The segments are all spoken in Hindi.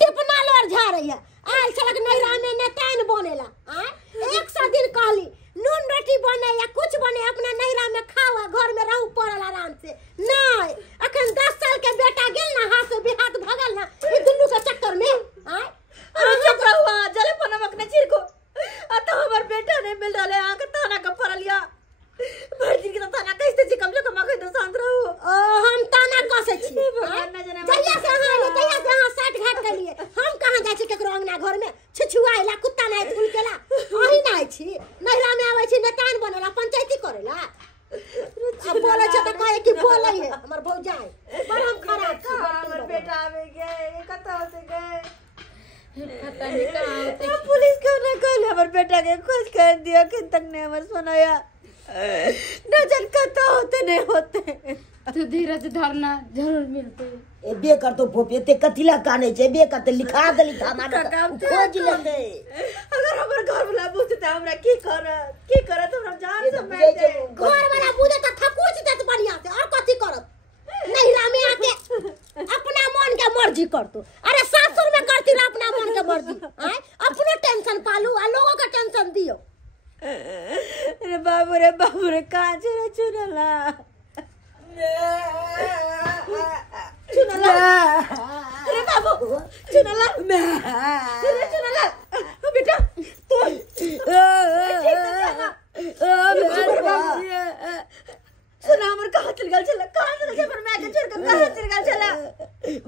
टिपना लोर झा रही है आल सड़क नैरा में नेतान बनेला आ 100 दिन कहली नून रोटी बने या कुछ बने अपना नैरा में खाओ घर में रहू पड़ल आराम से नहीं अखन 10 साल के बेटा गेल ना हाथ से बिहात भगल ना ई दुन्नु के चक्कर में आ अरे चुप रहुआ जले पनमक ने चिर को आ तो हमर बेटा ने मिल रहले आ के ताना का फरलिया भर दिन के ताना कैसे छी कम से कम आके तो शांत रहू हम ताना कसे छी भगवान न जाने जहिया से हां तहिया से हां साठ घाट के लिए हम कहां जाय छी केकरो अंगना घर में छछुआइला कुत्ता नहीं फूल केला ओही नहीं छी नैरा में आवे छी नेतान बनेला पंचायती करेला अब बोले छ त कहे कि बोलै है हमर भौजाई पर हम खराब छी हमर बेटा आवे गए कता होते गए पता नहीं कहां होते पुलिस क्यों न कहले हमर बेटा के खोज कर दिया कि तक ने हमर सुनाया न जन कता होते नहीं होते तू धीरज धरना जरूर मिलते ए बे कर तो भोपेते कथिला काने छे बे कर ते लिखा दली थाना खोज लेते अगर हमर घर वाला बुझते त हमरा की करत हमरा जान से मार दे घर वाला बुझे त थकुच देत बढ़िया से और कथि करत नैरा में आके अपना मन के मर्जी करतो अरे सासुर में करती ना अपना मन के मर्जी हैं अपनो टेंशन पालू आ लोगों का टेंशन दियो अरे बाबू रे कहां चुरा चुनला अरे बाबू चुनला अरे चुनला बेटा सुना हमर कहां चल गल छला कहां चल गल पर मैं के छोड़ के कहां चल गल छला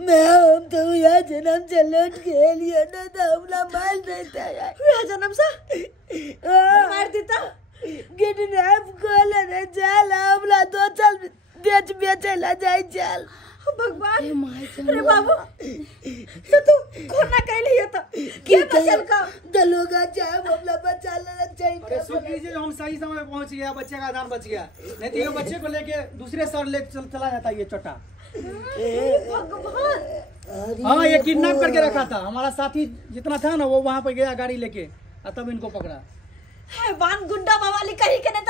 मैं हम तो या जन्म से लौट के लिए न तो हमला मार देता यार या जन्म सा मार देता किडनैप कर ले चल हमला 2 साल बेचेला जाय चल भगवान अरे बाबू तो कोना कहली है तो के बचल का दलोगा चाहे हमला बचा लेना चाहिए अरे सुख कीजिए हम सही समय में पहुंच गया बच्चे का जान बच गया नहीं तो ये बच्चे को लेके दूसरे शहर ले चला जाता ये छोटा भगवान हाँ ये किडनैप करके रखा था हमारा साथी जितना था ना वो वहाँ पे गया गाड़ी लेके तब इनको पकड़ा बान गुंडा मवाली करी के न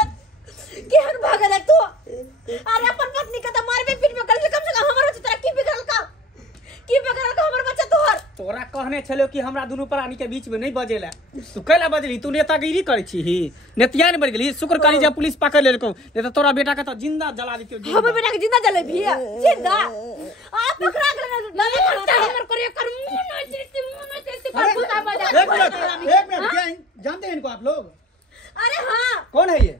केहन भागल है तू अरे अपन पत्नी का त मारबे पीट में कर से कम से कम हमर तरह की बिगड़ल का हमर बच्चा तोहर तोरा कहने छलो कि हमरा दोनों प्राणी के बीच में नहीं बजेला तू कैला बजली तू नेतागिरी करे छी ही नेतियान बन गेली शुक्र करी जब पुलिस पकड़ लेलको नहीं तो तोरा बेटा का तो जिंदा जला देतियो हमर बेटा के जिंदा जले भी जिंदा आप पकड़ा गेल नहीं करता हमर करे कर मुंह नहीं कर खुदा बजा एक मिनट क्या जानते हैं इनको आप लोग अरे हां कौन है ये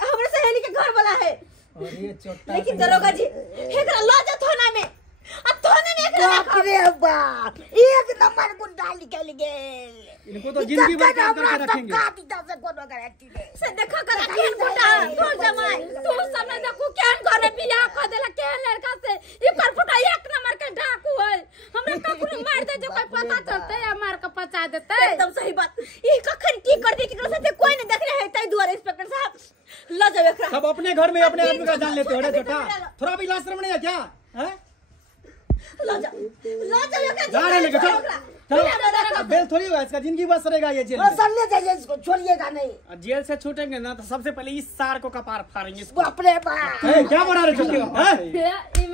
हमरे सहेली के घर वाला है अरे छोटा लेकिन दरोगा जी एकरा ला जा थाना में अब थाने में एकरा रे बाप एक नंबर गुंडा निकल गेल इनको तो जिंदगी भर कैद करके रखेंगे काटी से कोनो गारंटी नहीं से देखा कर केन गुंडा तोर जमाई तू सामने देखू केन घरे बियाह कर देला केन लड़का से ई पर फुटा एक नंबर के डाकू है हमरा कखनो मार दे जो कोई पता चलते या मार के पचा देते एकदम सही बात ई कखन की कर दे केकरा साथे कोई नहीं देख रहा है तई दुआरे इंस्पेक्टर साहब ला जाओ एकरा सब अपने घर में अपने आदमी का जान लेते हो अरे छोटा थोड़ा भी लाश रमणे है क्या हैं ला जाओ एकरा जा रहे लेके चलो बेल थोड़ी होगा इसका जिंदगी बस रहेगा ये जेल में सर ले जाइए इसको छोड़िएगा नहीं जेल से छूटेंगे ना तो सबसे पहले इस सार को कपार फाड़ेंगे बाप रे बाप क्या बना रहे छोटे